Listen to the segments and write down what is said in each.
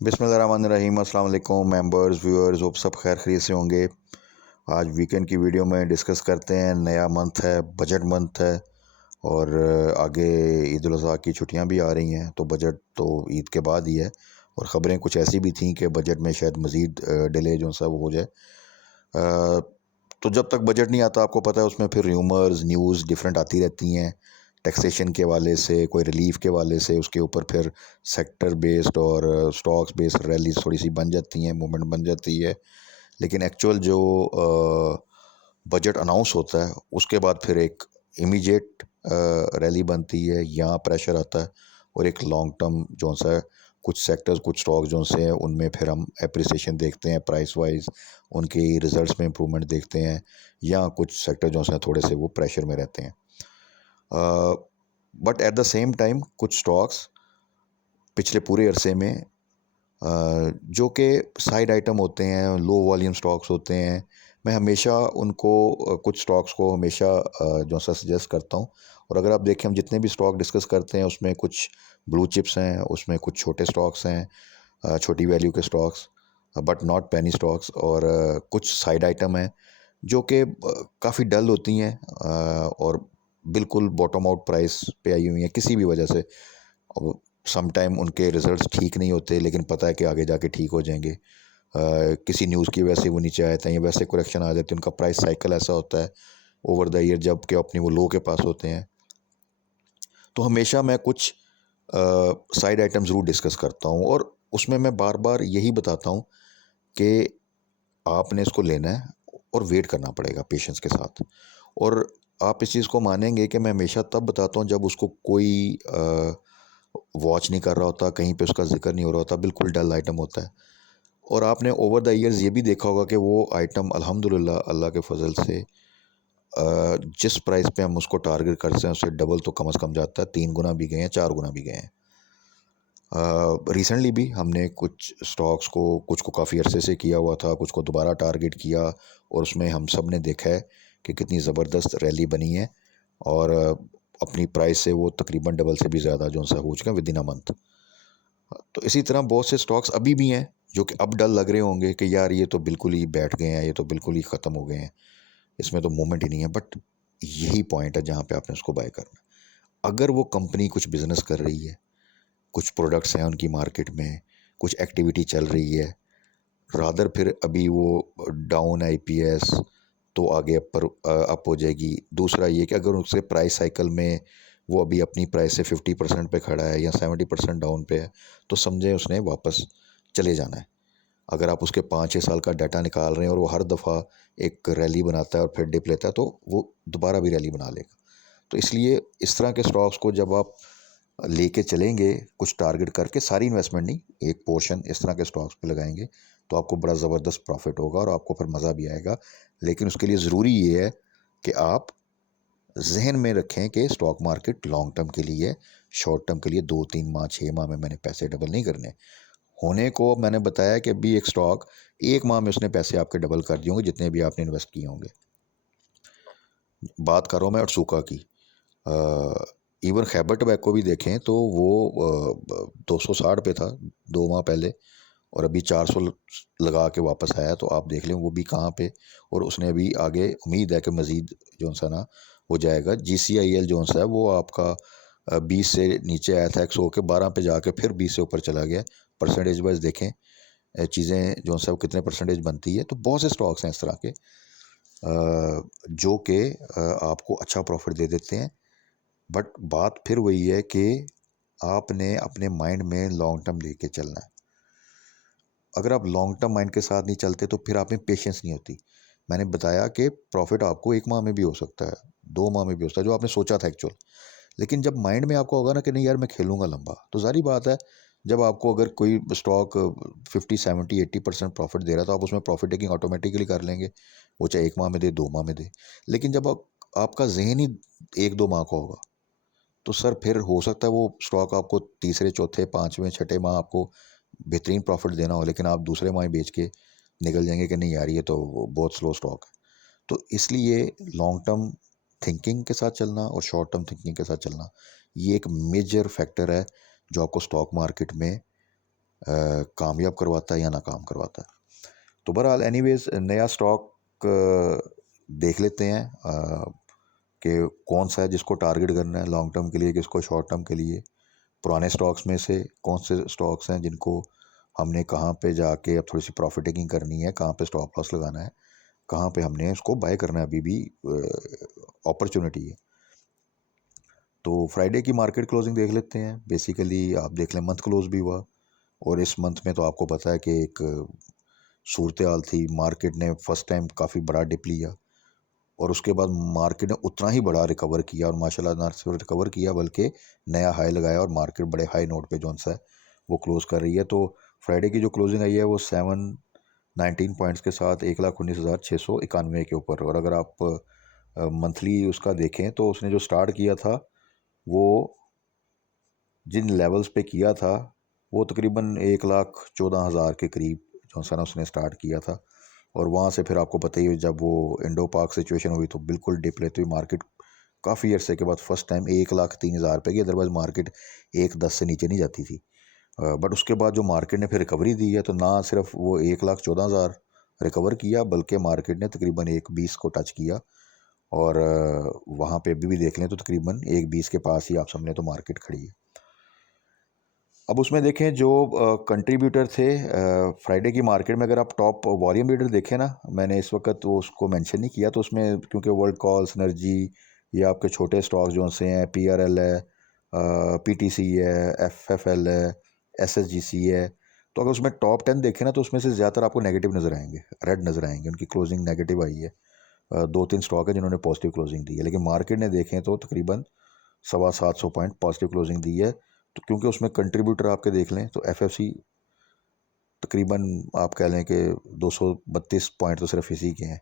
बिस्मिल्लाहिर्रहमानिर्रहीम। अस्सलाम वालेकुम मेंबर्स व्यूअर्स, होप सब खैर खैरियत से होंगे। आज वीकेंड की वीडियो में डिस्कस करते हैं। नया मंथ है, बजट मंथ है और आगे ईद उल अज़हा की छुट्टियां भी आ रही हैं, तो बजट तो ईद के बाद ही है। और ख़बरें कुछ ऐसी भी थी कि बजट में शायद मज़ीद डिले जो सा वो हो जाए। अ, तो जब तक बजट नहीं आता, आपको पता है उसमें फिर र्यूमर्स न्यूज़ डिफरेंट आती रहती हैं। टैक्सेशन के वाले से, कोई रिलीफ के वाले से, उसके ऊपर फिर सेक्टर बेस्ड और स्टॉक्स बेस्ड रैलीज थोड़ी सी बन जाती हैं, मूवमेंट बन जाती है। लेकिन एक्चुअल जो बजट अनाउंस होता है उसके बाद फिर एक इमीडिएट रैली बनती है, यहाँ प्रेशर आता है और एक लॉन्ग टर्म जो सा कुछ सेक्टर्स कुछ स्टॉक्स जो से हैं उनमें फिर हम एप्रिसिएशन देखते हैं प्राइस वाइज, उनकी रिजल्ट्स में इम्प्रूवमेंट देखते हैं, या कुछ सेक्टर जो हैं थोड़े से वो प्रेशर में रहते हैं। But at the same time कुछ स्टॉक्स पिछले पूरे अरसे में जो कि साइड आइटम होते हैं, लो वॉल्यूम स्टॉक्स होते हैं, मैं हमेशा उनको कुछ स्टॉक्स को हमेशा जो सा सजेस्ट करता हूँ। और अगर आप देखें, हम जितने भी स्टॉक डिस्कस करते हैं उसमें कुछ ब्लू चिप्स हैं, उसमें कुछ छोटे स्टॉक्स हैं, छोटी वैल्यू के stocks, but not penny stocks, और कुछ साइड आइटम हैं जो कि काफ़ी डल होती हैं और बिल्कुल बॉटम आउट प्राइस पे आई हुई हैं किसी भी वजह से। सम टाइम उनके रिजल्ट्स ठीक नहीं होते, लेकिन पता है कि आगे जाके ठीक हो जाएंगे। किसी न्यूज़ की वजह से वो नीचे आए थे या वैसे करेक्शन आ जाते हैं, उनका प्राइस साइकिल ऐसा होता है ओवर द ईयर जब कि अपनी वो लो के पास होते हैं। तो हमेशा मैं कुछ साइड आइटम ज़रूर डिस्कस करता हूँ और उसमें मैं बार बार यही बताता हूँ कि आपने इसको लेना है और वेट करना पड़ेगा पेशेंस के साथ। और आप इस चीज़ को मानेंगे कि मैं हमेशा तब बताता हूँ जब उसको कोई वॉच नहीं कर रहा होता, कहीं पे उसका जिक्र नहीं हो रहा होता, बिल्कुल डल आइटम होता है। और आपने ओवर द ईयर्स ये भी देखा होगा कि वो आइटम अल्हम्दुलिल्लाह अल्लाह के फजल से जिस प्राइस पे हम उसको टारगेट करते हैं उससे डबल तो कम से कम जाता है, 3 गुना भी गए हैं, 4 गुना भी गए हैं। रिसेंटली भी हमने कुछ स्टॉक्स को, कुछ को काफ़ी अरसे से किया हुआ था, कुछ को दोबारा टारगेट किया, और उसमें हम सब ने देखा है कि कितनी ज़बरदस्त रैली बनी है और अपनी प्राइस से वो तकरीबन डबल से भी ज़्यादा जो सा हो चुका है विद इन अ मंथ। तो इसी तरह बहुत से स्टॉक्स अभी भी हैं जो कि अब डल लग रहे होंगे कि यार ये तो बिल्कुल ही बैठ गए हैं, ये तो बिल्कुल ही ख़त्म हो गए हैं, इसमें तो मूवमेंट ही नहीं है। बट यही पॉइंट है जहाँ पे आपने उसको बाय करना है। अगर वो कंपनी कुछ बिजनेस कर रही है, कुछ प्रोडक्ट्स हैं उनकी मार्केट में, कुछ एक्टिविटी चल रही है, रादर फिर अभी वो डाउन है ईपीएस, तो आगे अप हो जाएगी। दूसरा ये कि अगर उसके प्राइस साइकिल में वो अभी अपनी प्राइस से 50% पे खड़ा है या 70% डाउन पे है, तो समझें उसने वापस चले जाना है। अगर आप उसके 5-6 साल का डाटा निकाल रहे हैं और वो हर दफ़ा एक रैली बनाता है और फिर डिप लेता है, तो वो दोबारा भी रैली बना लेगा। तो इसलिए इस तरह के स्टॉक्स को जब आप लेके चलेंगे कुछ टारगेट करके, सारी इन्वेस्टमेंट नहीं, एक पोर्शन इस तरह के स्टॉक्स पे लगाएंगे, तो आपको बड़ा ज़बरदस्त प्रॉफिट होगा और आपको फिर मज़ा भी आएगा। लेकिन उसके लिए ज़रूरी ये है कि आप जहन में रखें कि स्टॉक मार्केट लॉन्ग टर्म के लिए, शॉर्ट टर्म के लिए 2-3 माह 6 माह में मैंने पैसे डबल नहीं करने होने को। मैंने बताया कि अभी एक स्टॉक 1 माह में उसने पैसे आपके डबल कर दिए होंगे जितने भी आपने इन्वेस्ट किए होंगे। बात कर रहा हूँ मैं अटसूका की। इवन खैबर टबैको भी देखें तो वो 260 पे था 2 माह पहले, और अभी 400 लगा के वापस आया। तो आप देख लें वो भी कहाँ पे, और उसने अभी आगे उम्मीद है कि मज़ीद जो सा ना हो जाएगा। GCIL जो सा है वो आपका 20 से नीचे आया था, 100 के 12 पे जाके फिर 20 से ऊपर चला गया। परसेंटेज वाइज देखें चीज़ें जो सा वो कितने परसेंटेज बनती है। तो बहुत से स्टॉक्स हैं इस तरह के जो कि आपको अच्छा प्रॉफिट दे देते हैं। बट बात फिर वही है कि आपने अपने माइंड में लॉन्ग टर्म लेके चलना है। अगर आप लॉन्ग टर्म माइंड के साथ नहीं चलते तो फिर आप में पेशेंस नहीं होती। मैंने बताया कि प्रॉफिट आपको 1 माह में भी हो सकता है, 2 माह में भी हो सकता है, जो आपने सोचा था एक्चुअल। लेकिन जब माइंड में आपको होगा ना कि नहीं यार मैं खेलूंगा लंबा, तो जारी बात है, जब आपको अगर कोई स्टॉक 50-70-80% प्रॉफिट दे रहा है तो आप उसमें प्रॉफिट टेकिंग ऑटोमेटिकली कर लेंगे, वो चाहे 1 माह में दे, 2 माह में दे। लेकिन जब आपका जहन ही 1-2 माह का होगा, तो सर फिर हो सकता है वो स्टॉक आपको तीसरे चौथे पाँचवें छठे माह आपको बेहतरीन प्रॉफिट देना हो, लेकिन आप दूसरे माह ही बेच के निकल जाएंगे कि नहीं यार ये तो बहुत स्लो स्टॉक है। तो इसलिए लॉन्ग टर्म थिंकिंग के साथ चलना और शॉर्ट टर्म थिंकिंग के साथ चलना, ये एक मेजर फैक्टर है जो आपको स्टॉक मार्केट में कामयाब करवाता है या नाकाम करवाता है। तो बहरहाल एनीवेज़ नया स्टॉक देख लेते हैं कि कौन सा है जिसको टारगेट करना है लॉन्ग टर्म के लिए, किसको शॉर्ट टर्म के लिए। पुराने स्टॉक्स में से कौन से स्टॉक्स हैं जिनको हमने कहाँ पे जाके अब थोड़ी सी प्रॉफिट टेकिंग करनी है, कहाँ पे स्टॉप लॉस लगाना है, कहाँ पे हमने उसको बाय करना है, अभी भी अपॉर्चुनिटी है। तो फ्राइडे की मार्केट क्लोजिंग देख लेते हैं। बेसिकली आप देख लें मंथ क्लोज भी हुआ, और इस मंथ में तो आपको पता है कि एक सूरत हाल थी, मार्केट ने फर्स्ट टाइम काफ़ी बड़ा डिप लिया और उसके बाद मार्केट ने उतना ही बड़ा रिकवर किया, और माशाल्लाह ना सिर्फ रिकवर किया बल्कि नया हाई लगाया, और मार्केट बड़े हाई नोट पे जौन सा है वो क्लोज कर रही है। तो फ्राइडे की जो क्लोजिंग आई है वो 719 पॉइंट्स के साथ 1,19,691 के ऊपर। और अगर आप मंथली उसका देखें तो उसने जो स्टार्ट किया था वो जिन लेवल्स पे किया था वो तकरीबन 1,14,000 के करीब जो सा ना उसने स्टार्ट किया था। और वहाँ से फिर आपको पता ही है जब वो इंडो पाक सिचुएशन हुई तो बिल्कुल डिप लेते हुए मार्केट काफ़ी अरसे के बाद फर्स्ट टाइम 1,03,000 पे गई। अदरवाइज मार्केट 1,10 से नीचे नहीं जाती थी। बट उसके बाद जो मार्केट ने फिर रिकवरी दी है तो ना सिर्फ वो 1,14,000 रिकवर किया बल्कि मार्केट ने तकरीबन 1,20 को टच किया। और वहाँ पे अभी भी देख लें तो तकरीबन 1,20 के पास ही आप समझ लें तो मार्केट खड़ी है। अब उसमें देखें जो कंट्रीब्यूटर थे फ्राइडे की मार्केट में, अगर आप टॉप वॉल्यूम लीडर देखें ना, मैंने इस वक्त वो उसको मेंशन नहीं किया, तो उसमें क्योंकि वर्ल्ड कॉल सिनर्जी, ये आपके छोटे स्टॉक्स जो से हैं, PRL है, PTC है, FFL है, SSGC है, तो अगर उसमें टॉप 10 देखें ना तो उसमें से ज़्यादातर आपको नेगेटिव नज़र आएंगे, रेड नज़र आएंगे, उनकी क्लोजिंग नेगेटिव आई है। 2-3 स्टॉक है जिन्होंने पॉजिटिव क्लोजिंग दी है, लेकिन मार्केट ने देखें तो तकरीबन 750 पॉइंट पॉजिटिव क्लोजिंग दी है। तो क्योंकि उसमें कंट्रीब्यूटर आपके देख लें तो FFC तकरीबन आप कह लें कि 232 पॉइंट तो सिर्फ इसी के हैं।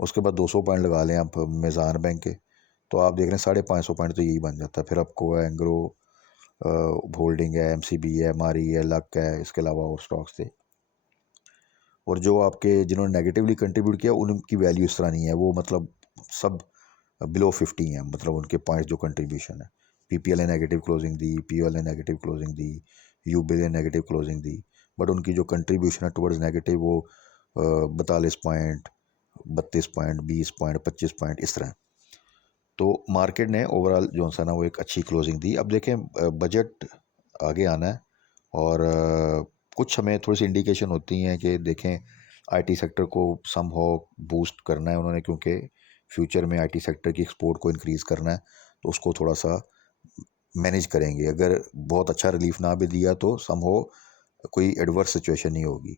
उसके बाद 200 पॉइंट लगा लें आप मेज़ान बैंक के, तो आप देख रहे हैं 550 पॉइंट तो यही बन जाता है। फिर आपको एंग्रो होल्डिंग है, MCB है, मारी है, लक है, इसके अलावा और स्टॉक्स थे। और जो आपके जिन्होंने नेगेटिवली कंट्रीब्यूट किया उनकी वैल्यू इस तरह नहीं है, वो मतलब सब बिलो 50 हैं, मतलब उनके पॉइंट्स जो कंट्रीब्यूशन है। PPL ने नेगेटिव क्लोजिंग दी, POL ने नेगेटिव क्लोजिंग दी, UBIL ने नेगेटिव क्लोजिंग दी, बट उनकी जो कंट्रीब्यूशन है टुवर्ड्स नेगेटिव वो 42 पॉइंट, 32 पॉइंट, 20 पॉइंट, 25 पॉइंट इस तरह। तो मार्केट ने ओवरऑल जो सा ना वो एक अच्छी क्लोजिंग दी। अब देखें बजट आगे आना है, और कुछ हमें थोड़ी सी इंडिकेशन होती हैं कि देखें IT सेक्टर को समहाउ बूस्ट करना है उन्होंने, क्योंकि फ्यूचर में IT सेक्टर की एक्सपोर्ट को इंक्रीज़ करना है, तो उसको थोड़ा सा मैनेज करेंगे। अगर बहुत अच्छा रिलीफ ना भी दिया तो समहाउ कोई एडवर्स सिचुएशन नहीं होगी।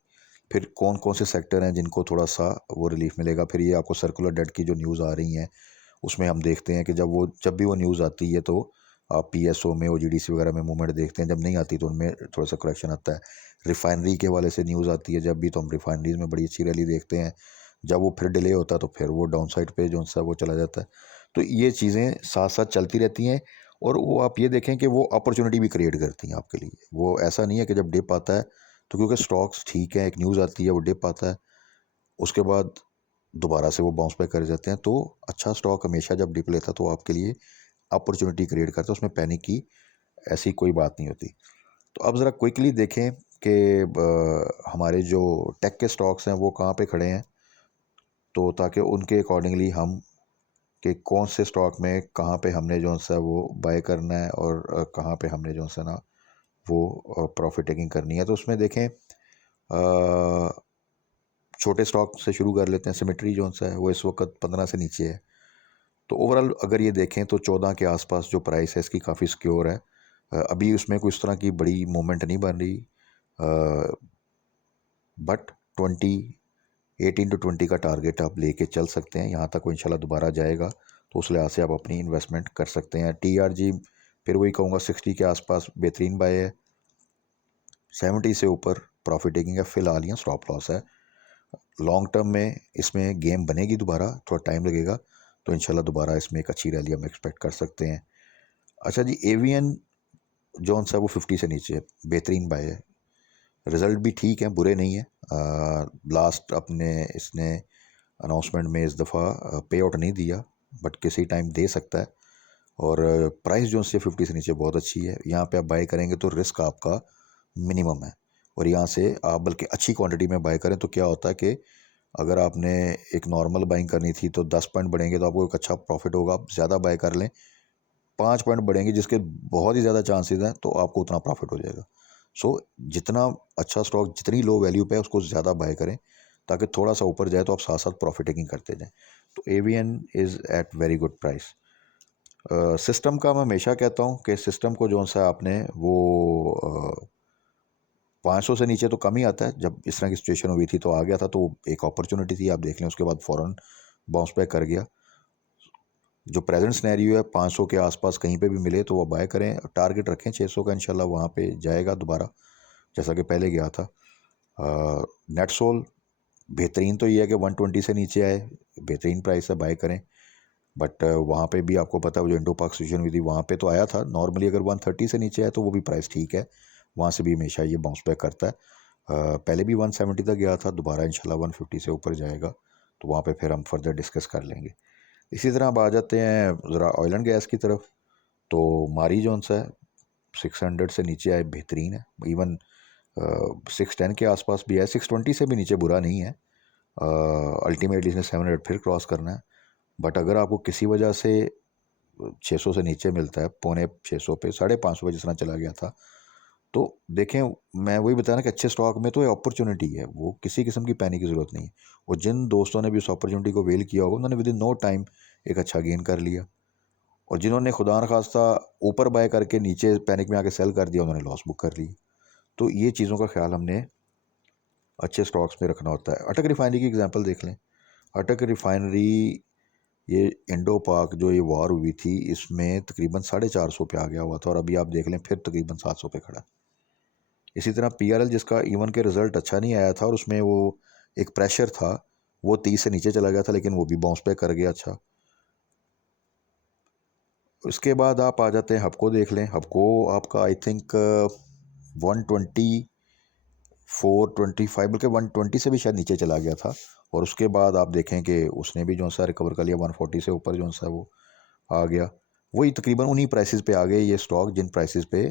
फिर कौन कौन से सेक्टर हैं जिनको थोड़ा सा वो रिलीफ मिलेगा, फिर ये आपको सर्कुलर डेट की जो न्यूज़ आ रही हैं उसमें हम देखते हैं कि जब भी वो न्यूज़ आती है तो आप PSO में OGDC वगैरह में मूवमेंट देखते हैं, जब नहीं आती तो उनमें थोड़ा सा करेक्शन आता है। रिफाइनरी के हवाले से न्यूज़ आती है जब भी, तो हम रिफाइनरीज में बड़ी अच्छी रैली देखते हैं। जब वो फिर डिले होता है तो फिर वो डाउन साइड पे जो सा वो चला जाता है। तो ये चीज़ें साथ साथ चलती रहती हैं, और वो आप ये देखें कि वो अपॉर्चुनिटी भी क्रिएट करती हैं आपके लिए। वो ऐसा नहीं है कि जब डिप आता है तो क्योंकि स्टॉक्स ठीक है, एक न्यूज़ आती है, वो डिप आता है, उसके बाद दोबारा से वो बाउंस बैक कर जाते हैं। तो अच्छा स्टॉक हमेशा जब डिप लेता है तो आपके लिए अपॉर्चुनिटी क्रिएट करता है, उसमें पैनिक की ऐसी कोई बात नहीं होती। तो अब ज़रा क्विकली देखें कि हमारे जो टेक के स्टॉक्स हैं वो कहाँ पे खड़े हैं, तो ताकि उनके अकॉर्डिंगली हम कि कौन से स्टॉक में कहाँ पे हमने जो सा वो बाय करना है, और कहाँ पे हमने जो सा ना वो प्रॉफिट टेकिंग करनी है। तो उसमें देखें छोटे स्टॉक से शुरू कर लेते हैं। सिमेट्री जो सा है वो इस वक्त 15 से नीचे है। तो ओवरऑल अगर ये देखें तो 14 के आसपास जो प्राइस है इसकी काफ़ी सिक्योर है। अभी उसमें कोई इस तरह की बड़ी मूवमेंट नहीं बन रही, बट 18 to 20 का टारगेट आप लेके चल सकते हैं। यहाँ तक वो इंशाल्लाह दोबारा जाएगा तो उस लिहाज से आप अपनी इन्वेस्टमेंट कर सकते हैं। TRG फिर वही कहूँगा 60 के आसपास बेहतरीन बाय है। 70 से ऊपर प्रॉफिट टेकिंग है फ़िलहाल, या स्टॉप लॉस है। लॉन्ग टर्म में इसमें गेम बनेगी दोबारा, थोड़ा टाइम लगेगा, तो इंशाल्लाह दोबारा इसमें एक अच्छी रैली हम एक्सपेक्ट कर सकते हैं। अच्छा जी, एवियन जॉन सा वो 50 से नीचे है, बेहतरीन बाय है। रिज़ल्ट भी ठीक है, बुरे नहीं है। लास्ट अपने इसने अनाउंसमेंट में इस दफ़ा पे आउट नहीं दिया, बट किसी टाइम दे सकता है। और प्राइस जो से 50 से नीचे बहुत अच्छी है, यहाँ पे आप बाय करेंगे तो रिस्क आपका मिनिमम है। और यहाँ से आप बल्कि अच्छी क्वांटिटी में बाय करें। तो क्या होता है कि अगर आपने एक नॉर्मल बाइंग करनी थी तो 10 पॉइंट बढ़ेंगे तो आपको एक अच्छा प्रॉफिट होगा। आप ज़्यादा बाय कर लें, 5 पॉइंट बढ़ेंगे जिसके बहुत ही ज़्यादा चांसेस हैं, तो आपको उतना प्रॉफिट हो जाएगा। सो जितना अच्छा स्टॉक जितनी लो वैल्यू पे है उसको ज़्यादा बाय करें, ताकि थोड़ा सा ऊपर जाए तो आप साथ साथ प्रॉफिट टेकिंग करते जाएं। तो AVN is at very good price. System का मैं हमेशा कहता हूँ कि सिस्टम को जो सा आपने वो 500 से नीचे तो कम ही आता है। जब इस तरह की सिचुएशन हुई थी तो आ गया था, तो एक अपॉर्चुनिटी थी, आप देख लें। उसके बाद फ़ौरन बाउंस बैक कर गया। जो प्रेजेंट सिनेरियो है 500 के आसपास कहीं पे भी मिले तो वो बाय करें। टारगेट रखें 600 का, इंशाल्लाह वहाँ पे जाएगा दोबारा जैसा कि पहले गया था। नेट सोल बेहतरीन तो ये है कि 120 से नीचे आए, बेहतरीन प्राइस है, बाय करें। बट वहाँ पे भी आपको पता है जो इंडो पाक सिचुएशन हुई थी वहाँ पे तो आया था। नॉर्मली अगर 130 से नीचे आए तो वो भी प्राइस ठीक है, वहाँ से भी हमेशा ये बाउंस बैक करता है। पहले भी 170 तक गया था, दोबारा इंशाल्लाह 150 से ऊपर जाएगा, तो वहाँ पे फिर हम फर्दर डिस्कस कर लेंगे। इसी तरह अब आ जाते हैं ज़रा ऑयल एंड गैस की तरफ। तो मारी जोन सा है 600 से नीचे आए, बेहतरीन है। इवन 610 के आसपास भी है, 620 से भी नीचे बुरा नहीं है। अल्टीमेटली इसने 700 फिर क्रॉस करना है। बट अगर आपको किसी वजह से 600 से नीचे मिलता है, पौने 600 पे, 550 पे जिस तरह चला गया था, तो देखें, मैं वही बताया ना कि अच्छे स्टॉक में तो ये अपॉर्चुनिटी है, वो किसी किस्म की पैनिक की ज़रूरत नहीं है। और जिन दोस्तों ने भी उस अपॉर्चुनिटी को वेल किया होगा उन्होंने विद इन नो टाइम एक अच्छा गेन कर लिया। और जिन्होंने खुदा न खास्ता ऊपर बाय करके नीचे पैनिक में आके सेल कर दिया, उन्होंने लॉस बुक कर ली। तो ये चीज़ों का ख्याल हमने अच्छे स्टॉक्स में रखना होता है। अटक रिफाइनरी की एग्जांपल देख लें। अटक रिफाइनरी, ये इंडो पाक जो ये वॉर हुई थी इसमें तकरीबन 450 पे आ गया हुआ था, और अभी आप देख लें फिर तकरीबन 700 पे खड़ा है। इसी तरह पीआरएल, जिसका इवन के रिजल्ट अच्छा नहीं आया था और उसमें वो एक प्रेशर था, वो 30 से नीचे चला गया था, लेकिन वो भी बाउंस बैक कर गया अच्छा। उसके बाद आप आ जाते हैं हबको देख लें। हबको आपका आई थिंक 124 25 बल्कि 120 से भी शायद नीचे चला गया था, और उसके बाद आप देखें कि उसने भी जो सा रिकवर कर लिया, 140 से ऊपर जो सा वो आ गया। वही तकरीबन उन्हीं प्राइसेस पे आ गए ये स्टॉक जिन प्राइसेस पे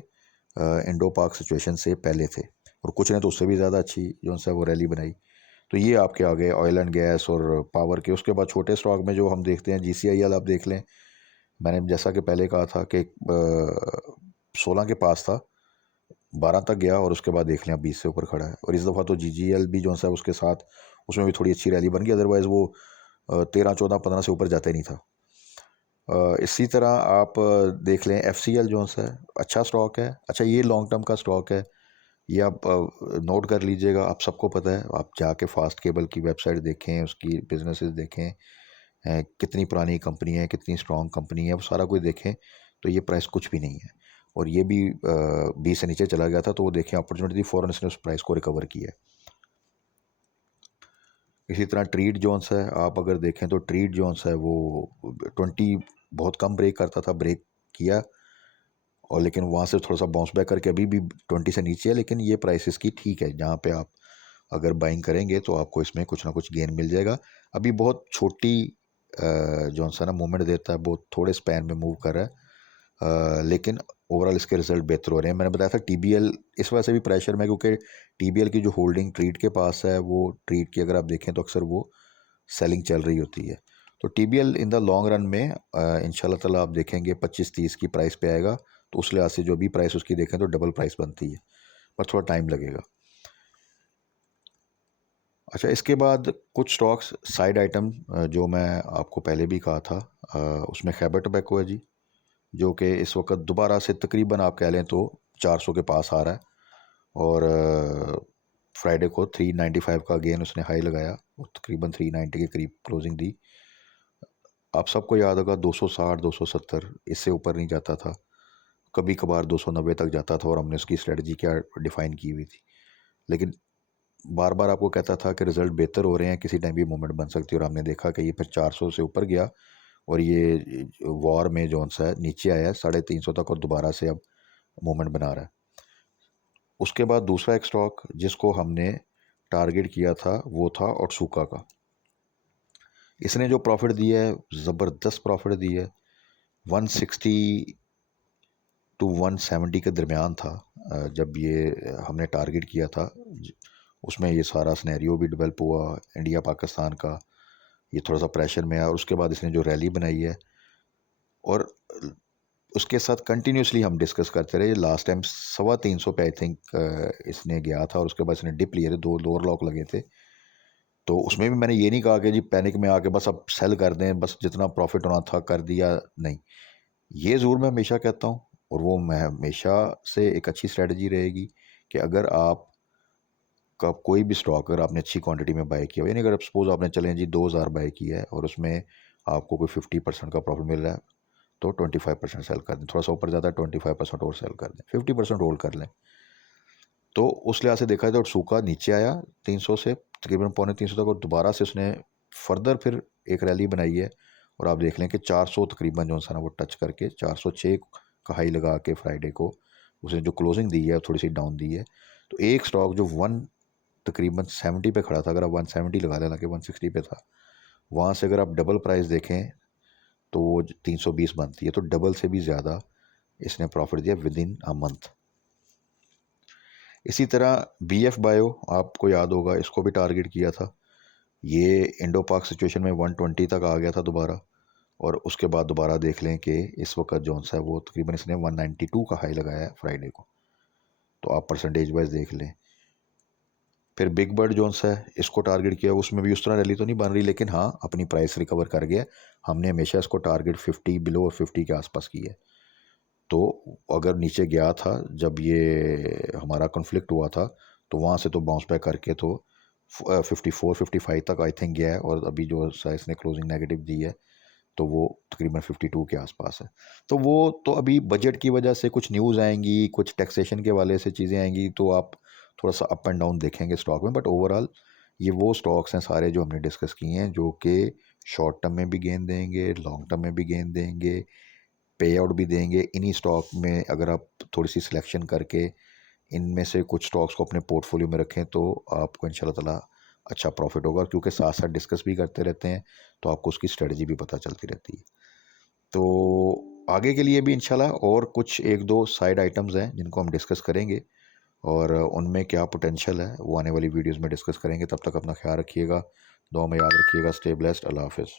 इंडो पाक सिचुएशन से पहले थे, और कुछ ने तो उससे भी ज़्यादा अच्छी जो सा वो रैली बनाई। तो ये आपके आ गए ऑयल एंड गैस और पावर के। उसके बाद छोटे स्टॉक में जो हम देखते हैं, GCIL आप देख लें। मैंने जैसा कि पहले कहा था कि 16 के पास था, 12 तक गया, और उसके बाद देख लें अब 20 से ऊपर खड़ा है। और इस दफ़ा तो GGL भी जो सा उसके साथ उसमें भी थोड़ी अच्छी रैली बन गई, अदरवाइज़ वो 13 14 15 से ऊपर जाता ही नहीं था। इसी तरह आप देख लें FCL जो सा है, अच्छा स्टॉक है। अच्छा, ये लॉन्ग टर्म का स्टॉक है, ये आप नोट कर लीजिएगा। आप सबको पता है, आप जाके फास्ट केबल की वेबसाइट देखें, उसकी बिजनेसेस देखें, कितनी पुरानी कंपनी है, कितनी स्ट्रॉन्ग कंपनी है, वो सारा कुछ देखें। तो ये प्राइस कुछ भी नहीं है, और ये भी 20 से नीचे चला गया था, तो वो देखें अपॉर्चुनिटी थी, फ़ौरन इसने उस प्राइस को रिकवर किया है। इसी तरह ट्रीट जोन्स है, आप अगर देखें तो ट्रीट जोन्स है वो 20 बहुत कम ब्रेक करता था, ब्रेक किया, और लेकिन वहाँ से थोड़ा सा बाउंस बैक करके अभी भी 20 से नीचे है। लेकिन ये प्राइसेस की ठीक है, जहाँ पे आप अगर बाइंग करेंगे तो आपको इसमें कुछ ना कुछ गेन मिल जाएगा। अभी बहुत छोटी जो सा ना मूवमेंट देता है, बहुत थोड़े स्पैन में मूव कर रहा है, लेकिन ओवरऑल इसके रिजल्ट बेहतर हो रहे हैं। मैंने बताया था TBL इस वजह से भी प्रेशर में, क्योंकि TBL की जो होल्डिंग ट्रीट के पास है, वो ट्रीट की अगर आप देखें तो अक्सर वो सेलिंग चल रही होती है। तो TBL in the long run में इंशाल्लाह ताला आप देखेंगे 25-30 की प्राइस पे आएगा, तो उस लिहाज से जो भी प्राइस उसकी देखें तो डबल प्राइस बनती है, पर थोड़ा टाइम लगेगा। अच्छा, इसके बाद कुछ स्टॉक्स साइड आइटम जो मैं आपको पहले भी कहा था, उसमें खैबर टोबैको है जी, जो कि इस वक्त दोबारा से तकरीबन आप कह लें तो 400 के पास आ रहा है, और फ्राइडे को 395 का गेन उसने हाई लगाया, और तकरीबन 390 के करीब क्लोजिंग दी। आप सबको याद होगा 260 270 इससे ऊपर नहीं जाता था, कभी कभार 290 तक जाता था, और हमने उसकी स्ट्रेटजी क्या डिफ़ाइन की हुई थी। लेकिन बार बार आपको कहता था कि रिज़ल्ट बेहतर हो रहे हैं, किसी टाइम भी मूवमेंट बन सकती है, और हमने देखा कि ये फिर 400 से ऊपर गया, और ये वॉर में जो सा है नीचे आया है 350 तक, और दोबारा से अब मूवमेंट बना रहा है। उसके बाद दूसरा एक स्टॉक जिसको हमने टारगेट किया था वो था ओट्सुका का। इसने जो प्रॉफिट दिया है, ज़बरदस्त प्रॉफिट दी है। 160 टू 170 के दरमियान था जब ये हमने टारगेट किया था। उसमें ये सारा सिनेरियो भी डेवलप हुआ इंडिया पाकिस्तान का, ये थोड़ा सा प्रेशर में आया और उसके बाद इसने जो रैली बनाई है और उसके साथ कंटिन्यूसली हम डिस्कस करते रहे। लास्ट टाइम 350 पे आई थिंक इसने गया था और उसके बाद इसने डिप लिए थे, दो लोअर लॉक लगे थे। तो उसमें भी मैंने ये नहीं कहा कि जी पैनिक में आके बस अब सेल कर दें, बस जितना प्रॉफिट होना था कर दिया, नहीं। ये ज़रूर मैं हमेशा कहता हूँ और वो मैं हमेशा से एक अच्छी स्ट्रेटजी रहेगी कि अगर आप का कोई भी स्टॉक अगर आपने अच्छी क्वांटिटी में बाय किया हो, यानी अगर आप सपोज आपने चलें जी 2000 बाय किया है और उसमें आपको कोई 50% का प्रॉफिट मिल रहा है, तो 25% सेल कर दें। थोड़ा सा ऊपर जाता है 25% और सेल कर दें, 50% होल्ड कर लें। तो उस लिहाज से देखा जाए तो सूखा नीचे आया 300 से तकरीबन पौने 300 तक और दोबारा से उसने फर्दर फिर एक रैली बनाई है और आप देख लें कि 400 तकरीबन जो है ना वो टच करके 406 का हाई लगा के फ्राइडे को उसने जो क्लोजिंग दी है थोड़ी सी डाउन दी है। तो एक स्टॉक जो तकरीबन 70 पे खड़ा था, अगर आप 170 लगा दें, हालांकि 160 पे था, वहाँ से अगर आप डबल प्राइस देखें तो वो 320 बनती है, तो डबल से भी ज़्यादा इसने प्रॉफिट दिया विद इन अ मंथ। इसी तरह BF बायो आपको याद होगा, इसको भी टारगेट किया था। ये इंडो पाक सिचुएशन में 120 तक आ गया था दोबारा और उसके बाद दोबारा देख लें कि इस वक्त जो सा है वो तकरीबन इसने 192 का हाई लगाया है फ्राइडे को। तो आप परसेंटेज वाइज देख लें। फिर बिग बर्ड जोन सा है, इसको टारगेट किया, उसमें भी उस तरह रैली तो नहीं बन रही, लेकिन हाँ अपनी प्राइस रिकवर कर गया। हमने हमेशा इसको टारगेट 50 बिलो और 50 के आसपास की है। तो अगर नीचे गया था जब ये हमारा कॉन्फ्लिक्ट हुआ था तो वहाँ से तो बाउंस बैक करके तो 54-55 तक आई थिंक गया है और अभी जो साइज ने क्लोजिंग नेगेटिव दी है तो वो तकरीबन 52 के आसपास है। तो वो तो अभी बजट की वजह से कुछ न्यूज़ आएंगी, कुछ टैक्सेशन के वाले से चीज़ें आएंगी, तो आप थोड़ा सा अप एंड डाउन देखेंगे स्टॉक में। बट ओवरऑल ये वो स्टॉक्स हैं सारे जो हमने डिस्कस किए हैं जो कि शॉर्ट टर्म में भी गेन देंगे, लॉन्ग टर्म में भी गेन देंगे, पे आउट भी देंगे। इन्हीं स्टॉक में अगर आप थोड़ी सी सिलेक्शन करके इनमें से कुछ स्टॉक्स को अपने पोर्टफोलियो में रखें तो आपको इंशाल्लाह ताला अच्छा प्रॉफिट होगा, क्योंकि साथ साथ डिस्कस भी करते रहते हैं तो आपको उसकी स्ट्रेटजी भी पता चलती रहती है। तो आगे के लिए भी इंशाल्लाह और कुछ एक दो साइड आइटम्स हैं जिनको हम डिस्कस करेंगे और उनमें क्या पोटेंशियल है वो आने वाली वीडियोस में डिस्कस करेंगे। तब तक अपना ख्याल रखिएगा, दुआ में याद रखिएगा। Stay blessed. अल्लाह हाफिज़।